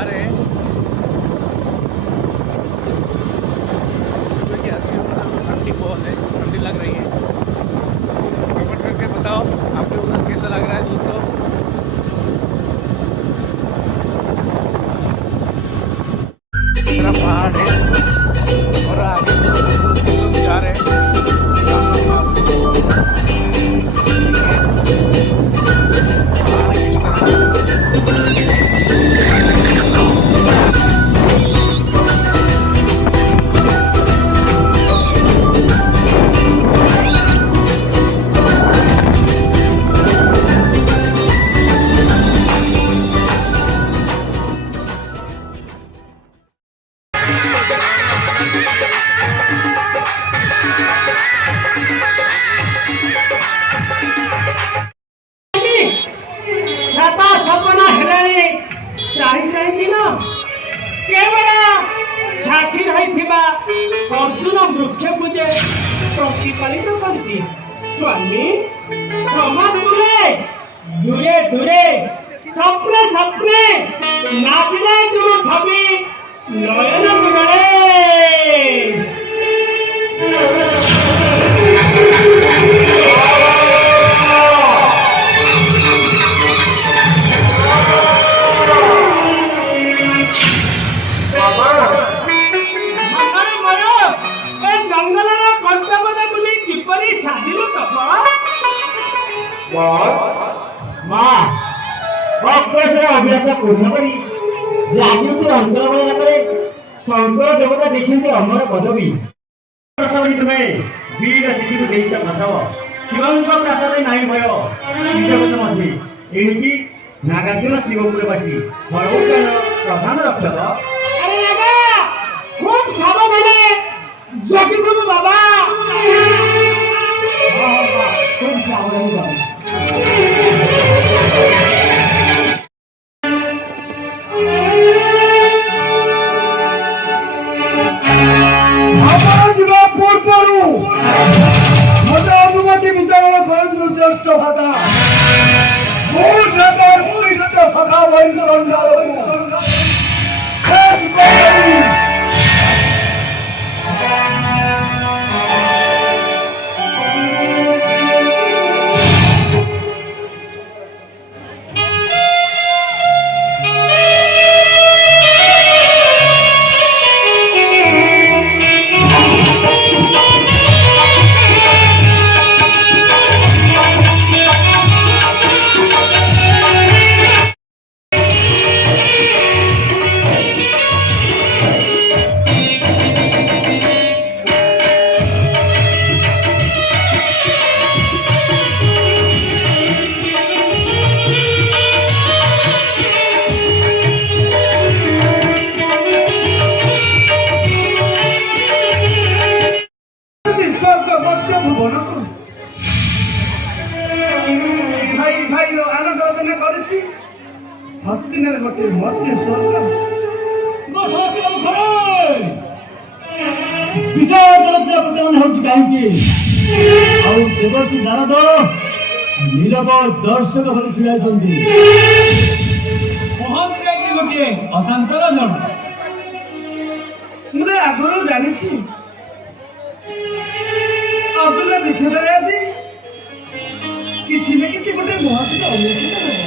जा रहे हैं। सुबह की अच्छी ठंडी बहुत है, ठंडी लग रही है। कमेंट करके बताओ आपके उधर कैसा लग रहा है दोस्तों। मेरा पहाड़ है और आगे लोग जा रहे हैं। अर्जुन वृक्ष पूजे प्रतिपालित करती स्वामी समाज दूरे दूरे दूरे सपने सपने नाचने तुम छवि नयन मुगले अभ्यास पूर्ण करी शंकर देवता देखते अमर पदवी तुम्हें वीर शिशु देश प्रसव शिव प्रासाद नाई भय मध्य एणिकी नागार्जुन शिवपुरवासी प्रधान रक्षक खूब सावधाने जगी तुम बाबा खूब सावधानी बाबा नीरव दर्शक भली छिड़ा गोटे अशांतर जन मुझे आगुरी जानी अब्दुल्ला दीक्षित किसी न किसी गोटे महासी